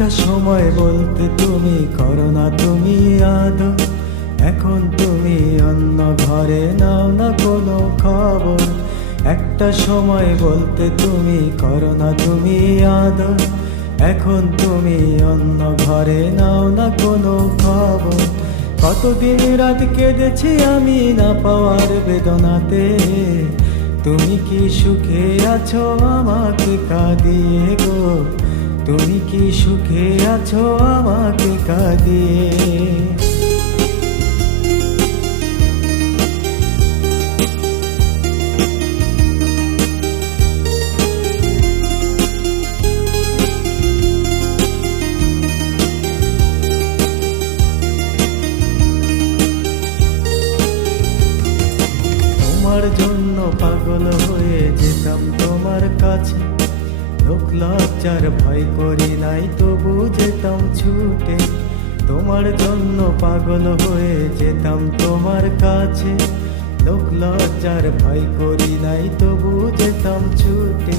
একটা সময় বলতে তুমি করো না তুমি আদর, এখন তুমি অন্য ঘরে নাও না কোনো খবর। একটা সময় বলতে তুমি করো না তুমি আদর, এখন তুমি অন্য ঘরে নাও না কোনো খবর। কতদিন রাত কেঁদেছি আমি না পাওয়ার বেদনাতে, তুমি কি সুখে আছো আমাকে কাঁদিয়ে গো, তুমি কি সুখে আছো আমাকে কাঁদিয়ে। তোমার জন্য পাগল হয়ে যেতাম তোমার কাছে, লোক লজ্জার ভয় করি নাই তবু যেতাম ছুটে। তোমার জন্য পাগল হয়ে যেতাম তোমার কাছে, লোক লজ্জার ভয় করি নাই তবু যেতাম ছুটে।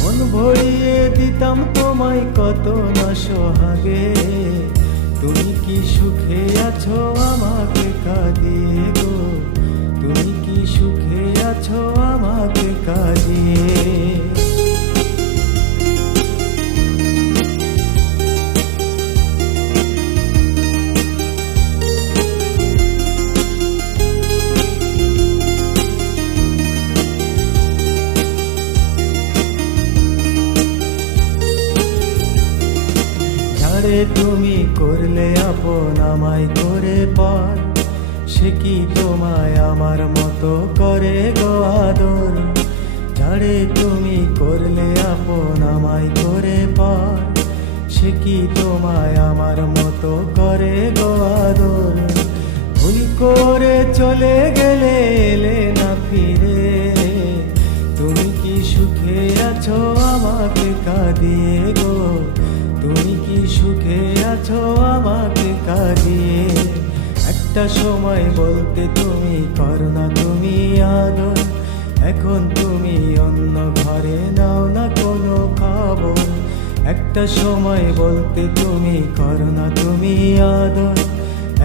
মন ভরিয়ে দিতাম তোমায় কত না সোহাগে, তুমি কি সুখে আছো আমাকে কাঁদিয়ে গো, তুমি কি সুখে আছো আমাকে কাঁদিয়ে। যারে তুমি করলে আপন আমায় করে পর, সে কি তোমায় আমার মতো করে গো আদর। যারে তুমি করলে আপন আমায় করে পর, সে কি তোমায় আমার মতো করে গো আদর। ভুল করে চলে গেলে এলে না ফিরে, তুমি কি সুখে আছো আমাকে কাঁদিয়ে গো, তুমি কি সুখে আছো আমাকে কাঁদিয়ে। একটা সময় বলতে তুমি করো না তুমি আদর, এখন তুমি অন্য ঘরে নাও না কোনো খবর। একটা সময় বলতে তুমি করো না তুমি আদর,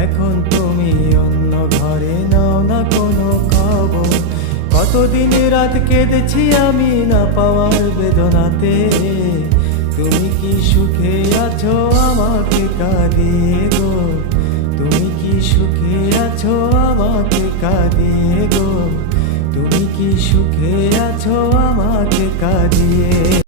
এখন তুমি অন্য ঘরে নাও না কোনো খবর। কতদিন রাত কেঁদেছি আমি না পাওয়ার বেদনাতে, তুমি কি সুখে আছো আমাকে কাঁদিয়ে গো, তুমি কি সুখে আছো আমাকে কাঁদিয়ে গো, তুমি কি সুখে আছো আমাকে কাঁদিয়ে।